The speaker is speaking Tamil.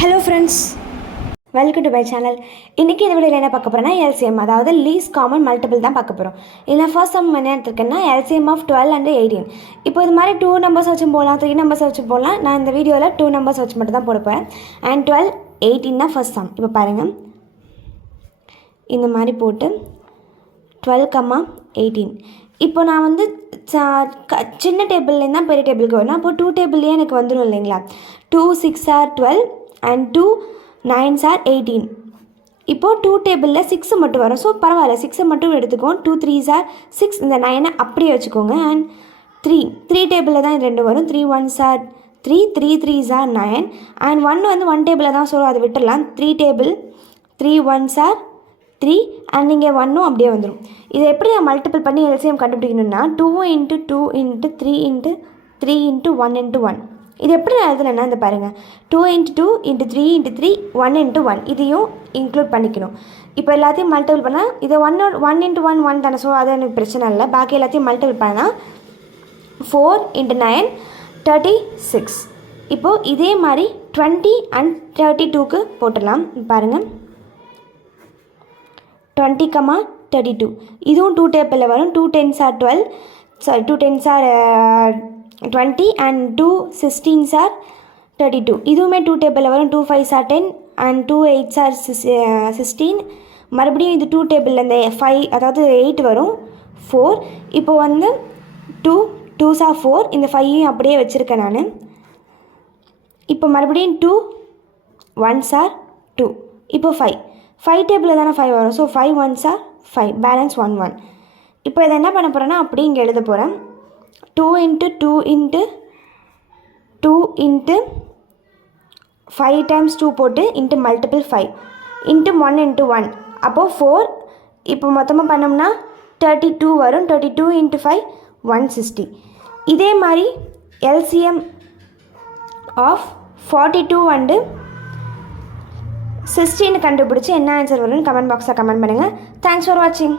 Hello friends, welcome to my channel. இன்றைக்கி இந்த வீடியோவில் என்ன பார்க்க போகிறோன்னா எல்சிஎம், அதாவது லீஸ்ட் காமன் மல்டிபிள் தான் பார்க்க போகிறோம். இதில் ஃபர்ஸ்ட் சம் என்ன எடுத்துருக்கேன்னா எல்சிஎம் ஆஃப் 12 and 18. இப்போ இது மாதிரி 2 நம்பர்ஸ் வச்சு போடலாம், 3 நம்பர்ஸ் வச்சு போடலாம். நான் இந்த வீடியோவில் 2 நம்பர்ஸ் வச்சு மட்டும் தான் போட போகிறேன். அண்ட் 12, 18 தான் ஃபர்ஸ்ட் சம். இப்போ பாருங்கள், இந்த மாதிரி போட்டு 12, 18. இப்போ நான் வந்து சின்ன டேபிள்லேருந்து தான் பெரிய டேபிளுக்கு வரணும். அப்போ 2 டேபிள்லேயே எனக்கு வந்துடும் இல்லைங்களா. 2 6 are 12 and 2 9s are 18. இப்போது 2 டேபிளில் 6 மட்டும் வரும். ஸோ பரவாயில்ல, 6 மட்டும் எடுத்துக்கோங்க. 2 3s are 6, இந்த 9 அப்படியே வச்சுக்கோங்க. அண்ட் 3 டேபிளில் தான் 2 வரும். 3 1s are 3, 3 3s are 9. And 1 வந்து 1 டேபிளில் தான், ஸோ அதை விட்டுடலாம். 3 டேபிள் 3 1s are 3 அண்ட் இங்கே 1 அப்படியே வந்துடும். இதை எப்படி நான் மல்டிபிள் பண்ணி எல்சிஎம் கண்டுபிடிக்கணும்னா 2 × 2 × 3 × 3 × 1 × 1. இது எப்படி நான் எழுதுனா இந்த பாருங்கள், 2 × 2 × 3 × 3 1 × 1 இதையும் இன்க்ளூட் பண்ணிக்கணும். இப்போ எல்லாத்தையும் மல்டிபிள் பண்ணால் இதை 1 × 1 1 தானே, ஸோ அது எனக்கு பிரச்சனை இல்லை. பாக்கி எல்லாத்தையும் மல்டிபிள் பண்ணால் 4 × 9 36. இப்போது இதே மாதிரி 20 and 32க்கு போட்டுடலாம். பாருங்கள், 20, 32. இதுவும் 2 டேபிளில் வரும். 2 10s are 12, sorry 2 10s are 20 and 2 16s are 32. இதுவுமே 2 டேபிளில் வரும். 2 5s are 10 and 2 8s are 16. மறுபடியும் இது 2 டேபிளில் இந்த 5, அதாவது 8 வரும். 4. இப்போ வந்து 2 2s are 4, இந்த 5ஐயும் அப்படியே வச்சுருக்கேன் நான். இப்போ மறுபடியும் 2 1s are 2. இப்போ 5 டேபிளில் தானே 5 வரும். So 5 1s are 5, balance 1 1. இப்போ இதை என்ன பண்ண போகிறேன்னா அப்படி இங்கே எழுத போகிறேன். 2 × 2 × 2 × 5 times 2 போட்டு இன்ட்டு மல்டிபிள் 5 இன்ட்டு 1 × 1. அப்போது 4. இப்போ மொத்தமாக பண்ணோம்னா 32 வரும். 32 × 5 160. இதே மாதிரி எல்சிஎம் ஆஃப் 42 and 16 கண்டுபிடிச்சி என்ன ஆன்சர் வரும்னு கமெண்ட் பாக்ஸில் கமெண்ட் பண்ணுங்கள். தேங்க்ஸ் ஃபார் வாட்சிங்.